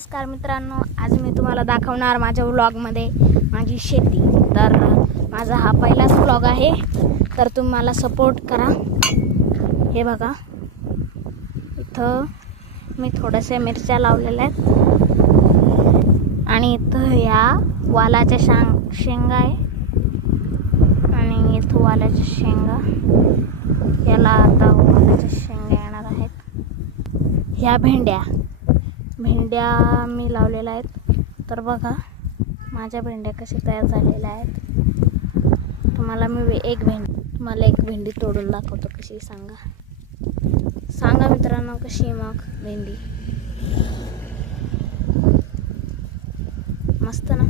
नमस्कार मित्रांनो, आज मी तुम्हाला दाखवणार माझ्या व्लॉगमध्ये माझी शेती। तर माझा हा पहिलाच व्लॉग आहे, तर तुम्ही मला सपोर्ट करा। हे बघा, इथं मी थोडेसे मिरच्या लावलेल्या आहेत आणि इथं या वालाच्या शेंगा आहे आणि इथं वालाच्या शेंगा, याला आता वालाच्या शेंगा येणार आहेत। ह्या भेंड्या मी लावलेल्या आहेत। तर बघा माझ्या भेंड्या कशा तयार झालेल्या आहेत। तुम्हाला एक भेंडी तोडून दाखवतो कशी। सांगा मित्रांनो कशी मग भेंडी, मस्त ना।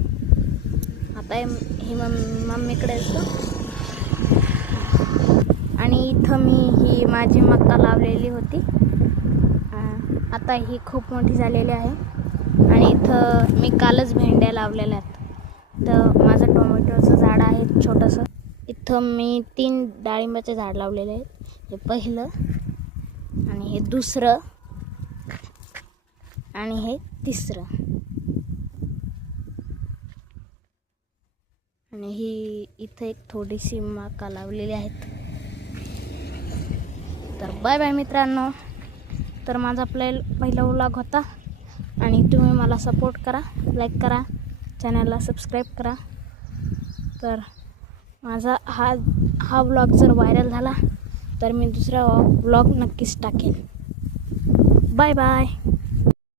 आता ही मम्मीकडे असतो आणि इथं मी ही माझी मक्का लावलेली होती, आता ही खूप मोठी झालेली आहे आणि इथं मी कालच भेंड्या लावलेल्या आहेत। तर माझं टोमॅटोचं झाड आहे छोटंसं। इथं मी 3 डाळिंबाचे झाड लावलेले आहेत, हे पहिलं आणि हे दुसरं आणि हे तिसरं, आणि ही इथं एक थोडीशी मका लावलेली आहेत। तर बाय बाय मित्रांनो। तर माझा पहिला व्लॉग होता आणि तुम्ही मला सपोर्ट करा, लाईक करा, चॅनलला सबस्क्राईब करा। तर माझा हा व्लॉग जर व्हायरल झाला तर मी दुसरा व्लॉग नक्कीच टाकेन। Bye bye.